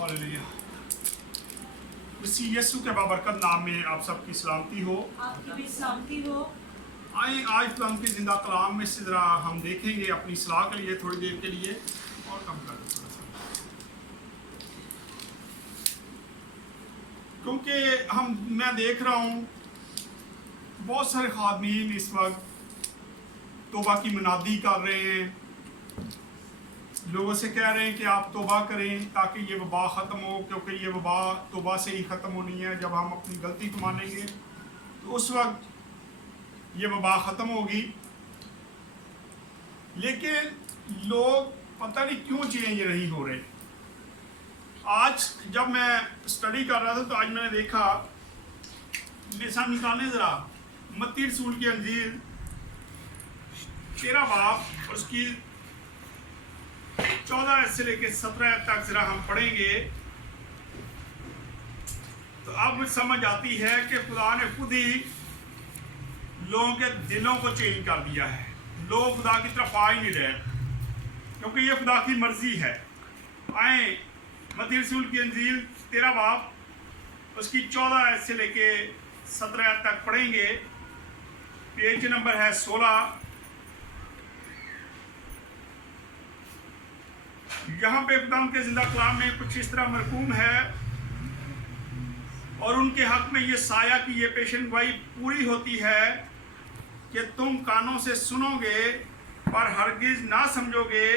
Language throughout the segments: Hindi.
हालेलुया। मसीह यीशु के बाबरकत नाम में आप सबकी सलामती हो। आपकी भी सलामती हो। आइए आज खुदा के जिंदा कलाम में से ज़रा हम देखेंगे अपनी सलाह के लिए थोड़ी देर के लिए और कम कर दो थोड़ा सा, क्योंकि मैं देख रहा हूँ बहुत सारे खादमीन इस वक्त तौबा की मुनादी कर रहे हैं, लोगों से कह रहे हैं कि आप तौबा करें ताकि ये वबा ख़त्म हो, क्योंकि ये वबा तौबा से ही ख़त्म होनी है। जब हम अपनी गलती को मानेंगे तो उस वक्त ये वबा ख़त्म होगी। लेकिन लोग पता नहीं क्यों चेंज नहीं हो रहे। आज जब मैं स्टडी कर रहा था तो आज मैंने देखा, लिसान निकालने ज़रा मत्ती रसूल की अंजील 13 बाब उसकी 14 से लेकर 17 तक जरा हम पढ़ेंगे तो अब समझ आती है कि खुदा ने खुद ही लोगों के दिलों को चेंज कर दिया है। लोग खुदा की तरफ आ ही नहीं रहे, क्योंकि ये खुदा की मर्जी है। आए मत्ती रसूल की अंजील 13 बाब उसकी 14 से लेके 17 तक पढ़ेंगे। पेज नंबर है 16। यहाँ पे खुदा के जिंदा कलाम में कुछ इस तरह मरकूम है, और उनके हक में ये साया की ये पेशन गोई पूरी होती है कि तुम कानों से सुनोगे पर हरगिज ना समझोगे,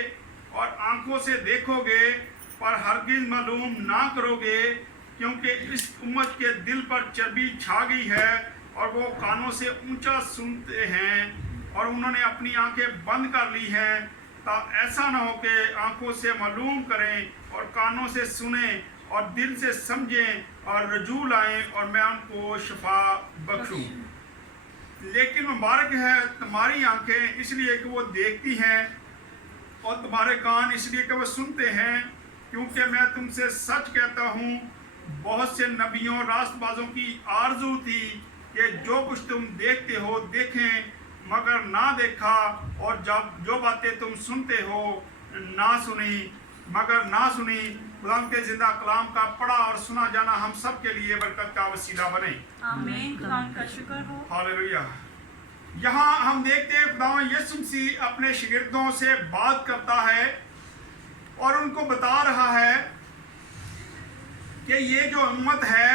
और आंखों से देखोगे पर हरगिज मालूम ना करोगे, क्योंकि इस उम्मत के दिल पर चर्बी छा गई है और वो कानों से ऊंचा सुनते हैं और उन्होंने अपनी आंखें बंद कर ली हैं, ऐसा ना हो कि आंखों से मालूम करें और कानों से सुने और दिल से समझें और रजू लाएं और मैं उनको शफा बख्शूं। लेकिन मुबारक है तुम्हारी आंखें इसलिए कि वो देखती हैं और तुम्हारे कान इसलिए कि वो सुनते हैं, क्योंकि मैं तुमसे सच कहता हूँ बहुत से नबियों रास्तबाजों की आरजू थी कि जो कुछ तुम देखते हो देखें मगर ना देखा, और जब जो बातें तुम सुनते हो ना सुनी मगर ना सुनी। खुदा के जिंदा कलाम का पढ़ा और सुना जाना हम सब के लिए बरकत का वसीला बने। आमीन। खुदा का शुक्र हो। हालेलुया। यहाँ हम देखते हैं खुदा यीशु मसीह अपने शागिर्दों से बात करता है और उनको बता रहा है कि ये जो उम्मत है,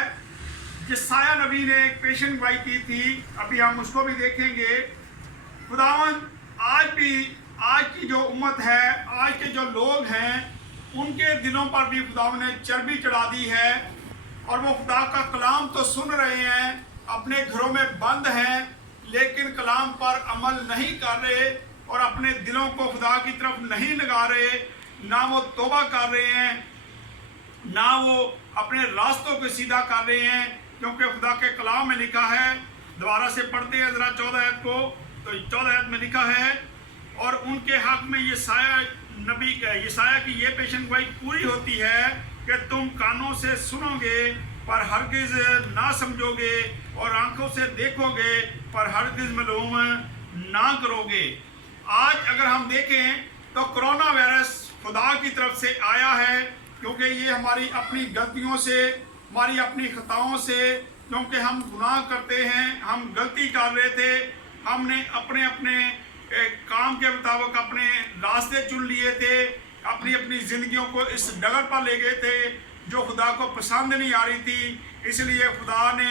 यशायाह नबी ने एक पेशन गोई की थी, अभी हम उसको भी देखेंगे। खुदावन आज की जो उम्मत है, आज के जो लोग हैं, उनके दिलों पर भी खुदावन ने चर्बी चढ़ा दी है, और वो खुदा का कलाम तो सुन रहे हैं, अपने घरों में बंद हैं, लेकिन कलाम पर अमल नहीं कर रहे और अपने दिलों को खुदा की तरफ नहीं लगा रहे। ना वो तौबा कर रहे हैं, ना वो अपने रास्तों को सीधा कर रहे हैं, क्योंकि खुदा के कलाम में लिखा है। दोबारा से पढ़ते हैं जरा 14 आयत को, तो 14 आयत में लिखा है, और उनके हक में यशायाह की ये पेशन गोई पूरी होती है कि तुम कानों से सुनोगे पर हरगिज ना समझोगे, और आंखों से देखोगे पर हरगिज मालूम ना करोगे। आज अगर हम देखें तो कोरोना वायरस खुदा की तरफ से आया है, क्योंकि ये हमारी अपनी गलतियों से, हमारी अपनी खताओं से, क्योंकि हम गुनाह करते हैं, हम गलती कर रहे थे, हमने अपने अपने काम के मुताबिक अपने रास्ते चुन लिए थे, अपनी अपनी ज़िंदगियों को इस डगर पर ले गए थे जो खुदा को पसंद नहीं आ रही थी। इसलिए खुदा ने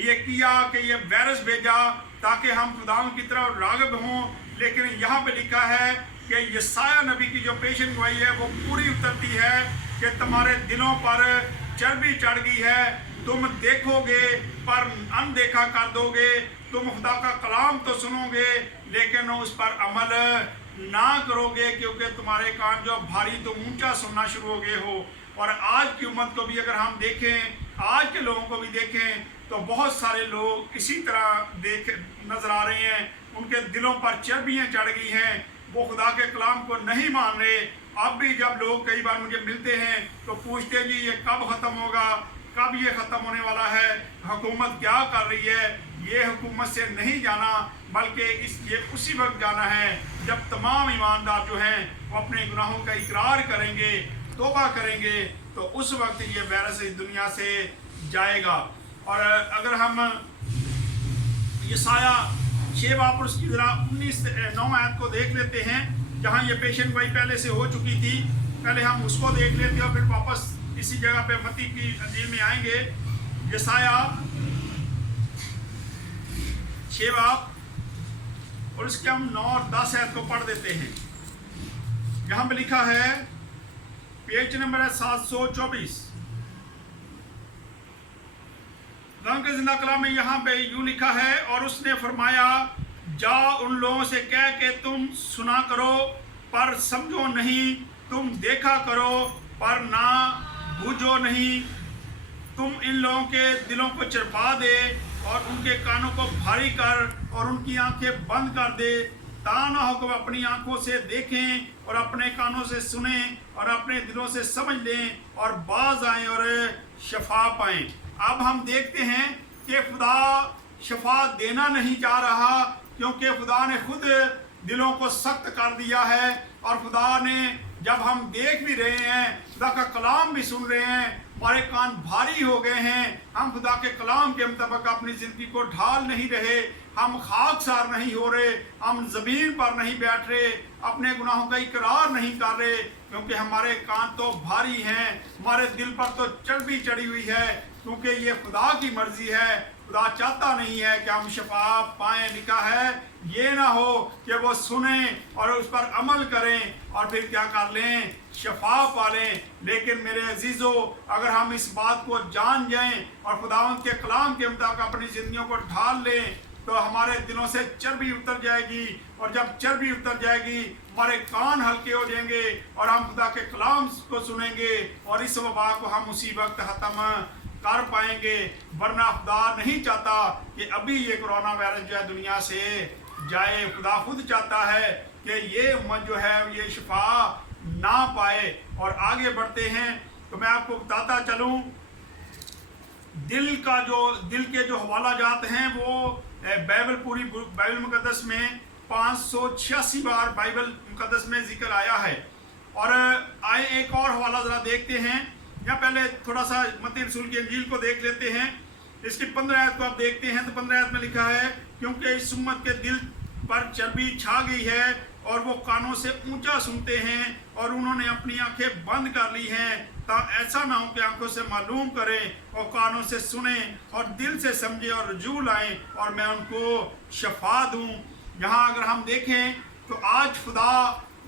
ये किया कि ये वायरस भेजा ताकि हम खुदा की तरफ राग़िब हों। लेकिन यहाँ पे लिखा है कि यशायाह नबी की जो पेशन गोई है वो पूरी उतरती है कि तुम्हारे दिलों पर चर्बी चढ़ गई है, तुम देखोगे पर अनदेखा कर दोगे, तुम खुदा का कलाम तो सुनोगे लेकिन उस पर अमल ना करोगे, क्योंकि तुम्हारे कान जो भारी तो ऊंचा सुनना शुरू हो गए हो। और आज की उम्मत को भी अगर हम देखें, आज के लोगों को भी देखें, तो बहुत सारे लोग इसी तरह नजर आ रहे हैं। उनके दिलों पर चर्बियाँ चढ़ गई हैं, वो खुदा के कलाम को नहीं मान रहे। अब भी जब लोग कई बार मुझे मिलते हैं तो पूछते हैं जी ये कब ख़त्म होगा, कब ये ख़त्म होने वाला है, हुकूमत क्या कर रही है। ये हुकूमत से नहीं जाना, बल्कि ये उसी वक्त जाना है जब तमाम ईमानदार जो हैं वो अपने गुनाहों का इकरार करेंगे, तौबा करेंगे तो उस वक्त ये वायरस इस दुनिया से जाएगा। और अगर हम यशाया 6 बाब और उसकी ज़रा 9 आयत को देख लेते हैं, जहाँ ये पेशेंट गोई पहले से हो चुकी थी, पहले हम उसको देख लेते हैं और फिर वापस इसी जगह पे मत्ती की अंजील में आएंगे। यशाया 6 बाब और उसके हम 9 और 10 आयत को पढ़ देते हैं। यहाँ पे लिखा है, पेज नंबर है 724, के जिंदा कलाम में यहाँ पे यूं लिखा है, और उसने फरमाया, जाओ उन लोगों से कह के तुम सुना करो पर समझो नहीं, तुम देखा करो पर ना बूझो नहीं। तुम इन लोगों के दिलों को चरपा दे और उनके कानों को भारी कर और उनकी आंखें बंद कर दे, ता ना हो कि वे अपनी आंखों से देखें और अपने कानों से सुने और अपने दिलों से समझ लें और बाज आएं और शफा पाएं। अब हम देखते हैं कि खुदा शफा देना नहीं चाह रहा, क्योंकि खुदा ने खुद दिलों को सख्त कर दिया है। और खुदा ने, जब हम देख भी रहे हैं, खुदा का कलाम भी सुन रहे हैं, हमारे कान भारी हो गए हैं, हम खुदा के कलाम के मुताबिक अपनी ज़िंदगी को ढाल नहीं रहे, हम खाकसार नहीं हो रहे, हम ज़मीन पर नहीं बैठ रहे, अपने गुनाहों का इकरार नहीं कर रहे, क्योंकि हमारे कान तो भारी हैं, हमारे दिल पर तो चर्बी चढ़ी हुई है, क्योंकि ये खुदा की मर्जी है। खुदा चाहता नहीं है कि हम शफा पाएं। लिखा है, ये ना हो कि वो सुने और उस पर अमल करें और फिर क्या कर लें, शफा पा लें। लेकिन मेरे अजीज़ों, अगर हम इस बात को जान जाएं और खुदावंद के कलाम के मुताबिक अपनी ज़िंदगियों को ढाल लें, तो हमारे दिलों से चर्बी उतर जाएगी, और जब चर्बी उतर जाएगी हमारे कान हल्के हो जाएंगे और हम खुदा के कलाम को सुनेंगे और इस वबा को हम उसी वक्त ख़त्म कर पाएंगे। वरना खुदा नहीं चाहता कि अभी ये कोरोना वायरस जो है दुनिया से जाए। खुदा खुद चाहता है कि ये उम्मत जो है ये शिफा ना पाए। और आगे बढ़ते हैं तो मैं आपको बताता चलूं, दिल के जो हवाला जात हैं वो बाइबल, पूरी बाइबल मुकद्दस में 586 बार बाइबल मुकद्दस में जिक्र आया है। और आए एक और हवाला ज़रा देखते हैं, या पहले थोड़ा सा मत्ती रसूल की अंजील को देख लेते हैं। इसकी 15 आयत को आप देखते हैं तो 15 आयत में लिखा है, क्योंकि इस उम्मत के दिल पर चर्बी छा गई है और वो कानों से ऊंचा सुनते हैं और उन्होंने अपनी आंखें बंद कर ली हैं, ताकि ऐसा ना हो कि आंखों से मालूम करें और कानों से सुने और दिल से समझे और रजू लाएं और मैं उनको शफा दूं। यहाँ अगर हम देखें तो आज खुदा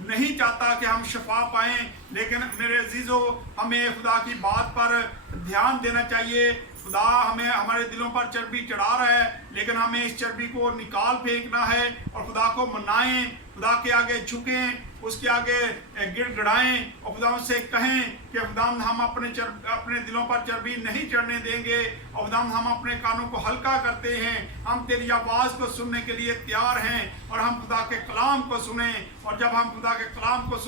नहीं चाहता कि हम शफा पाएं, लेकिन मेरे अजीज़ों, हमें खुदा की बात पर ध्यान देना चाहिए। खुदा हमें हमारे दिलों पर चर्बी चढ़ा रहा है, लेकिन हमें इस चर्बी को निकाल फेंकना है और खुदा को मनाएं, खुदा के आगे झुकें, उसके आगे गिड़गिड़ाएं और खुदा से कहें कि खुदा हम अपने दिलों पर चर्बी नहीं चढ़ने देंगे और खुदा हम अपने कानों को हल्का करते हैं, हम तेरी आवाज़ को सुनने के लिए तैयार हैं और हम खुदा के कलाम को सुने। और जब हम खुदा के कलाम को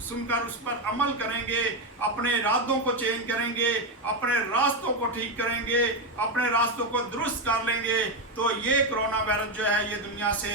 सुनकर उस पर अमल करेंगे, अपने इरादों को चेंज करेंगे, अपने रास्तों को ठीक करेंगे, अपने रास्तों को दुरुस्त कर लेंगे, तो ये कोरोना वायरस जो है ये दुनिया से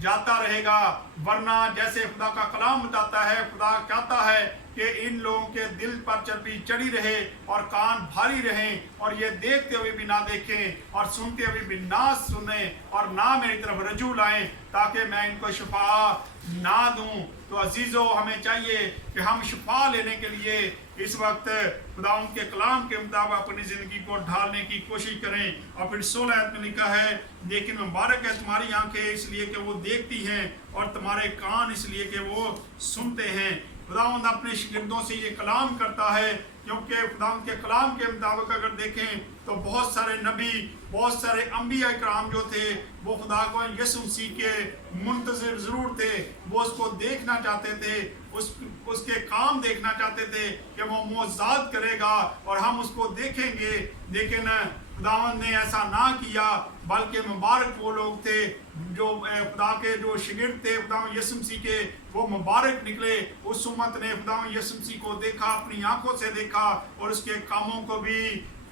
जाता रहेगा। वरना जैसे खुदा का कलाम बताता है, खुदा चाहता है कि इन लोगों के दिल पर चर्बी चढ़ी रहे और कान भारी रहें और ये देखते हुए भी ना देखें और सुनते हुए भी ना सुने और ना मेरी तरफ रजू लाएं, ताकि मैं इनको शिफा ना दूं। तो अजीज़ों, हमें चाहिए कि हम शिफा लेने के लिए इस वक्त खुदा के कलाम के मुताबिक अपनी ज़िंदगी को ढालने की कोशिश करें। और फिर 16 आयत में लिखा है, लेकिन मुबारक है तुम्हारी आंखें इसलिए कि वो देखती हैं और तुम्हारे कान इसलिए कि वो सुनते हैं। खुदावंद अपने शिगिर्दों से ये कलाम करता है, क्योंकि खुदावंद के कलाम के मुताबिक अगर देखें तो बहुत सारे नबी, बहुत सारे अंबिया इकराम जो थे वो खुदा को यीशु मसीह के मुंतज़िर ज़रूर थे, वो उसको देखना चाहते थे, उसके काम देखना चाहते थे कि वो मौज़ात करेगा और हम उसको देखेंगे। लेकिन खुदावंद ने ऐसा ना किया, बल्कि मुबारक वो लोग थे जो खुदा के जो शिगिर्द थे खुदा यीशु मसीह के, वो मुबारक निकले। उस उम्मत ने खुदा यीशु मसीह को देखा, अपनी आंखों से देखा और उसके कामों को भी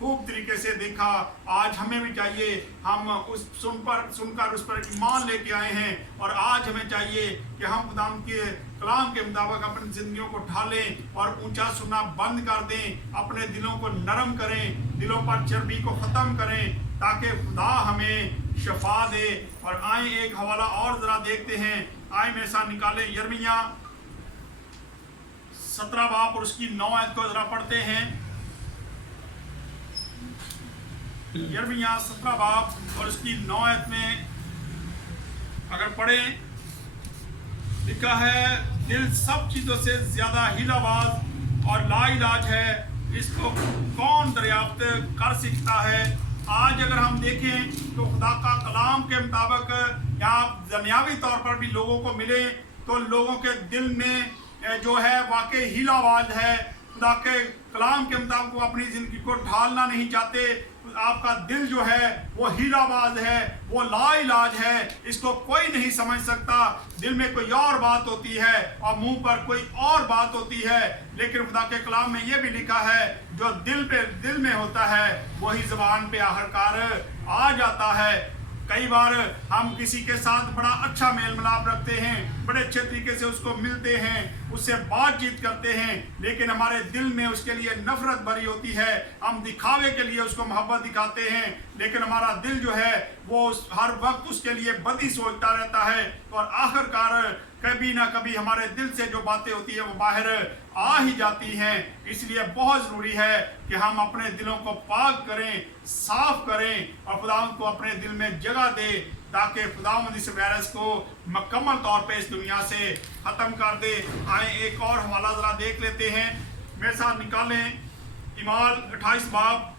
खूब तरीके से देखा। आज हमें भी चाहिए, हम उस सुनकर उस पर ईमान लेके आए हैं, और आज हमें चाहिए कि हम खुदा के कलाम के मुताबिक अपनी जिंदगियों को ढालें और ऊंचा सुनना बंद कर दें, अपने दिलों को नरम करें, दिलों पर चर्बी को ख़त्म करें, ताकि खुदा हमें शफा दे। और आए एक हवाला और ज़रा देखते हैं, आए मेरे साथ निकालें यिर्मयाह 17 बाब और उसकी 9 आयत को ज़रा पढ़ते हैं। यिर्मयाह 17 बाब और उसकी 9 आयत में अगर पढ़ें, लिखा है, दिल सब चीज़ों से ज़्यादा हिलाबाज और लाइलाज है, इसको कौन दरियाफ्त कर सकता है। आज अगर हम देखें तो खुदा का कलाम के मुताबिक या दुनियावी तौर पर भी लोगों को मिले तो लोगों के दिल में जो है वाकई हिलाबाज है। खुदा के कलाम के मुताबिक वो अपनी ज़िंदगी को ढालना नहीं चाहते। आपका दिल जो है वो हीलाबाज है, वो लाइलाज है, इसको कोई नहीं समझ सकता। दिल में कोई और बात होती है और मुंह पर कोई और बात होती है, लेकिन खुदा के कलाम में ये भी लिखा है, जो दिल में होता है वही ज़बान पे आखिरकार आ जाता है। कई बार हम किसी के साथ बड़ा अच्छा मेल मिलाप रखते हैं, बड़े अच्छे तरीके से उसको मिलते हैं, उससे बातचीत करते हैं, लेकिन हमारे दिल में उसके लिए नफरत भरी होती है। हम दिखावे के लिए उसको मोहब्बत दिखाते हैं, लेकिन हमारा दिल जो है वो हर वक्त उसके लिए बदी सोचता रहता है, और आखिरकार कभी ना कभी हमारे दिल से जो बातें होती है वो बाहर आ ही जाती हैं। इसलिए बहुत ज़रूरी है कि हम अपने दिलों को पाक करें, साफ करें, और खुदावंद को अपने दिल में जगह दें, ताकि खुदावंद इस वायरस को मुकम्मल तौर पे इस दुनिया से ख़त्म कर दे। आए एक और हवाला ज़रा देख लेते हैं, मेरे साथ निकालें इमाल 28 बाब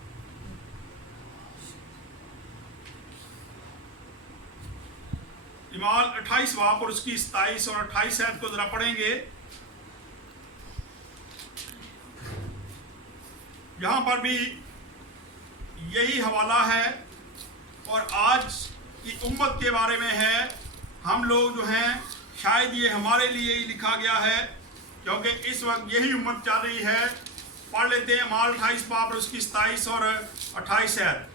इमाल 28 बाब और उसकी 27 और 28 आयत को जरा पढ़ेंगे। यहां पर भी यही हवाला है और आज की उम्मत के बारे में है। हम लोग जो हैं, शायद ये हमारे लिए ही लिखा गया है, क्योंकि इस वक्त यही उम्मत चल रही है। पढ़ लेते हैं इमाल 28 बाब और उसकी 27 और 28 आयत।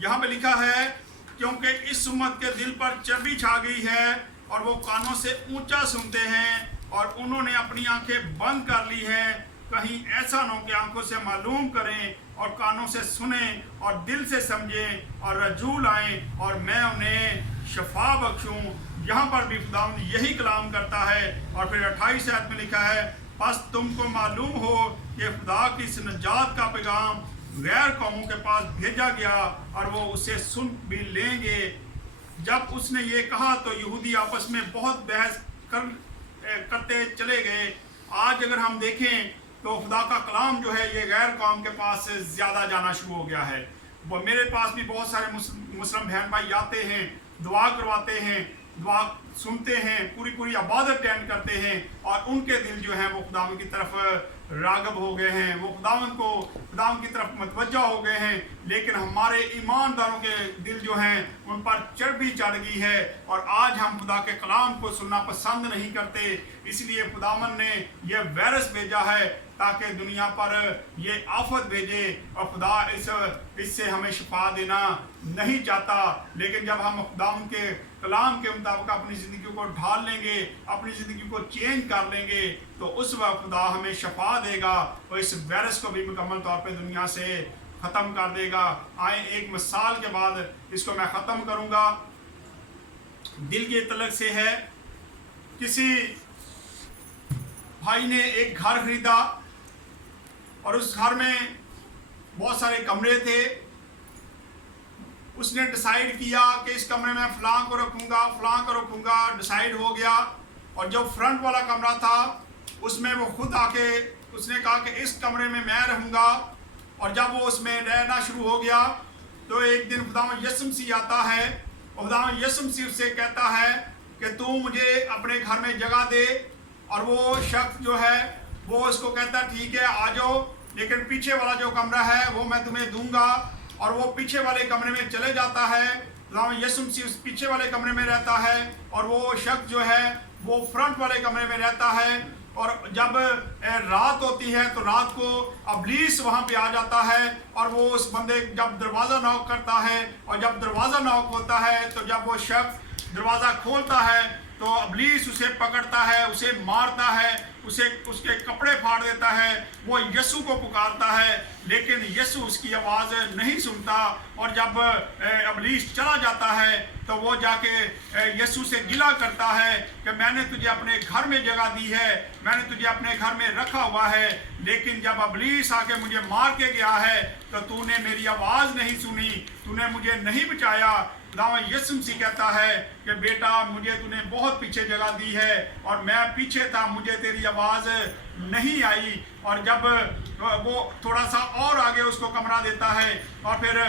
यहाँ पे लिखा है, क्योंकि इस उम्मत के दिल पर चर्बी छा गई है और वो कानों से ऊंचा सुनते हैं और उन्होंने अपनी आंखें बंद कर ली हैं। कहीं ऐसा न हो कि आंखों से मालूम करें और कानों से सुने और दिल से समझें और रजूल आएँ और मैं उन्हें शफा बख्शूँ। यहाँ पर भी खुदावंद यही कलाम करता है। और फिर 28 आयत में लिखा है, बस तुमको मालूम हो कि खुदा की इस निजात का पैगाम गैर कौमों के पास भेजा गया और वो उसे सुन भी लेंगे। जब उसने ये कहा तो यहूदी आपस में बहुत बहस करते चले गए। आज अगर हम देखें तो खुदा का कलाम जो है ये गैर कौम के पास से ज़्यादा जाना शुरू हो गया है। वो मेरे पास भी बहुत सारे मुस्लिम बहन भाई आते हैं, दुआ करवाते हैं, दुआ सुनते हैं, पूरी इबादत अटेंड करते हैं, और उनके दिल जो हैं वो खुदावंद की तरफ रागब हो गए हैं, वो खुदावंद की तरफ मतवज्जा हो गए हैं। लेकिन हमारे ईमानदारों के दिल जो हैं उन पर चर्बी चढ़ गई है और आज हम खुदा के कलाम को सुनना पसंद नहीं करते। इसलिए खुदावंद ने यह वायरस भेजा है ताकि दुनिया पर ये आफत भेजे, और खुदा इससे हमें शिफा देना नहीं चाहता। लेकिन जब हम खुदावंद के कलाम के मुताबिक अपनी ज़िंदगी को ढाल लेंगे, अपनी ज़िंदगी को चेंज कर लेंगे, तो उस वक्त खुदा हमें शफा देगा और इस वायरस को भी मुकम्मल तौर पे दुनिया से ख़त्म कर देगा। आए एक मिसाल के बाद इसको मैं ख़त्म करूँगा। दिल के तलक से है, किसी भाई ने एक घर खरीदा और उस घर में बहुत सारे कमरे थे। उसने डिसाइड किया कि इस कमरे में फ़लाँ को रखूँगा, डिसाइड हो गया। और जो फ्रंट वाला कमरा था उसमें वो खुद आके उसने कहा कि इस कमरे में मैं रहूँगा। और जब वो उसमें रहना शुरू हो गया तो एक दिन खुदावंद यीशु मसीह आता है और खुदावंद यीशु मसीह उससे कहता है कि तू मुझे अपने घर में जगह दे। और वो शख्स जो है वो उसको कहता ठीक है आ जाओ, लेकिन पीछे वाला जो कमरा है वो मैं तुम्हें दूंगा। और वो पीछे वाले कमरे में चले जाता है। यीशु मसीह उस पीछे वाले कमरे में रहता है और वो शख्स जो है वो फ्रंट वाले कमरे में रहता है। और जब रात होती है तो रात को अबलीस वहाँ पे आ जाता है और वो उस बंदे जब दरवाज़ा नॉक करता है और जब दरवाज़ा नॉक होता है तो जब वो शख्स दरवाज़ा खोलता है तो अबलीस उसे पकड़ता है, उसे मारता है, उसे उसके कपड़े फाड़ देता है। वो यीशु को पुकारता है लेकिन यीशु उसकी आवाज़ नहीं सुनता और जब अबलीस चला जाता है तो वो जाके यीशु से गिला करता है कि मैंने तुझे अपने घर में जगह दी है, मैंने तुझे अपने घर में रखा हुआ है, लेकिन जब अबलीस आके मुझे मार के गया है तो तूने मेरी आवाज़ नहीं सुनी, तूने मुझे नहीं बचाया। खुदावन यीशु मसीह कहता है कि बेटा मुझे तूने बहुत पीछे जगह दी है और मैं पीछे था, मुझे तेरी आवाज़ नहीं आई। और जब वो थोड़ा सा और आगे उसको कमरा देता है और फिर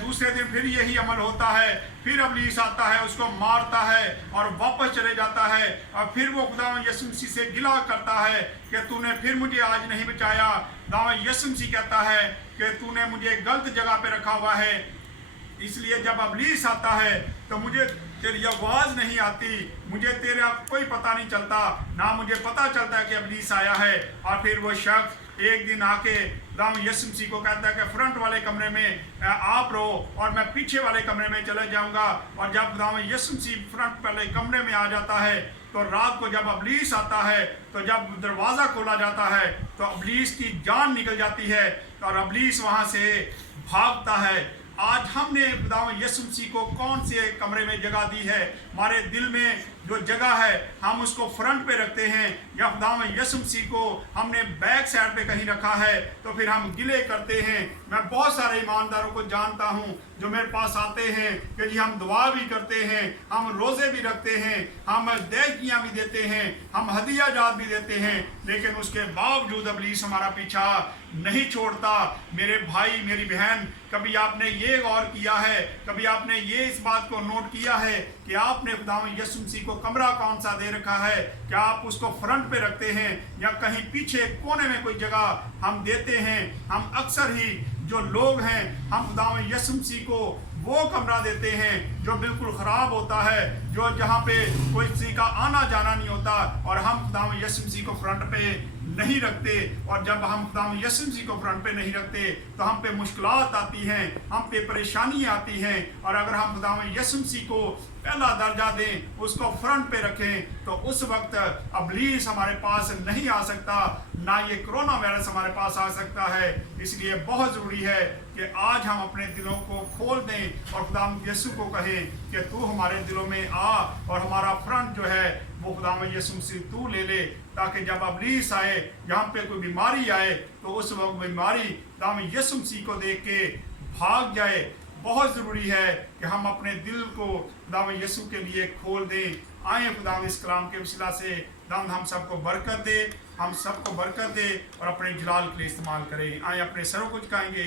दूसरे दिन फिर यही अमल होता है, फिर अबलीस आता है, उसको मारता है और वापस चले जाता है और फिर वो खुदावन यीशु मसीह से गिला करता है कि तूने फिर मुझे आज नहीं बचाया। खुदावन यीशु मसीह कहता है कि तूने मुझे गलत जगह पे रखा हुआ है, इसलिए जब अबलीस आता है तो मुझे तेरी आवाज़ नहीं आती, मुझे तेरा कोई पता नहीं चलता, ना मुझे पता चलता कि अबलीस आया है। और फिर वो शख्स एक दिन आके खुदावन यीशु मसीह को कहता है कि फ्रंट वाले कमरे में आप रहो और मैं पीछे वाले कमरे में चले जाऊंगा। और जब खुदावन यीशु मसीह फ्रंट वाले कमरे में आ जाता है तो रात को जब अबलीस आता है तो जब दरवाज़ा खोला जाता है तो अबलीस की जान निकल जाती है और अबलीस वहाँ से भागता है। आज हमने खुदावन यीशु मसीह को कौन से कमरे में जगह दी है? हमारे दिल में जो जगह है हम उसको फ्रंट पे रखते हैं या खुदावन यीशु मसीह को हमने बैक साइड पे कहीं रखा है तो फिर हम गिले करते हैं। मैं बहुत सारे ईमानदारों को जानता हूं जो मेरे पास आते हैं कि जी हम दुआ भी करते हैं, हम रोज़े भी रखते हैं, हम देगियाँ भी देते हैं, हम हदिया जात भी देते हैं, लेकिन उसके बावजूद अबलीस हमारा पीछा नहीं छोड़ता। मेरे भाई मेरी बहन, कभी आपने ये गौर किया है, कभी आपने ये इस बात को नोट किया है कि आपने खुदावन यीशु मसीह को कमरा कौन सा दे रखा है? क्या आप उसको फ्रंट पे रखते हैं या कहीं पीछे कोने में कोई जगह हम देते हैं? हम अक्सर ही जो लोग हैं हम खुदावन यीशु मसीह को वो कमरा देते हैं जो बिल्कुल ख़राब होता है, जो जहाँ पे कोई किसी का आना जाना नहीं होता, और हम खुदावन यीशु मसीह को फ्रंट पे नहीं रखते। और जब हम खुदावन यीशु मसीह को फ्रंट पे नहीं रखते तो हम पे मुश्किलात आती हैं, हम पे परेशानी आती हैं। और अगर हम खुदावन यीशु मसीह को पहला दर्जा दें, उसको फ्रंट पे रखें, तो उस वक्त अबलीस हमारे पास नहीं आ सकता, ना ये कोरोना वायरस हमारे पास आ सकता है। इसलिए बहुत ज़रूरी है कि आज हम अपने दिलों को खोल दें और खुदावन यीशु को कहें कि तू हमारे दिलों में आ और हमारा फ्रंट जो है वो खुदावन यीशु मसीह तू ले ले, ताकि जब अबलीस आए, यहाँ पे कोई बीमारी आए, तो उस वक्त बीमारी खुदावन यीशु मसीह को देख के भाग जाए। बहुत ज़रूरी है कि हम अपने दिल को खुदावन यीशु के लिए खोल दें। आए खुदावन इस कलाम के वसीला से खुदावन हम सबको बरकत दे, हम सबको बरकत दे और अपने जलाल के लिए इस्तेमाल करें। आए अपने सरों को झुकाएंगे।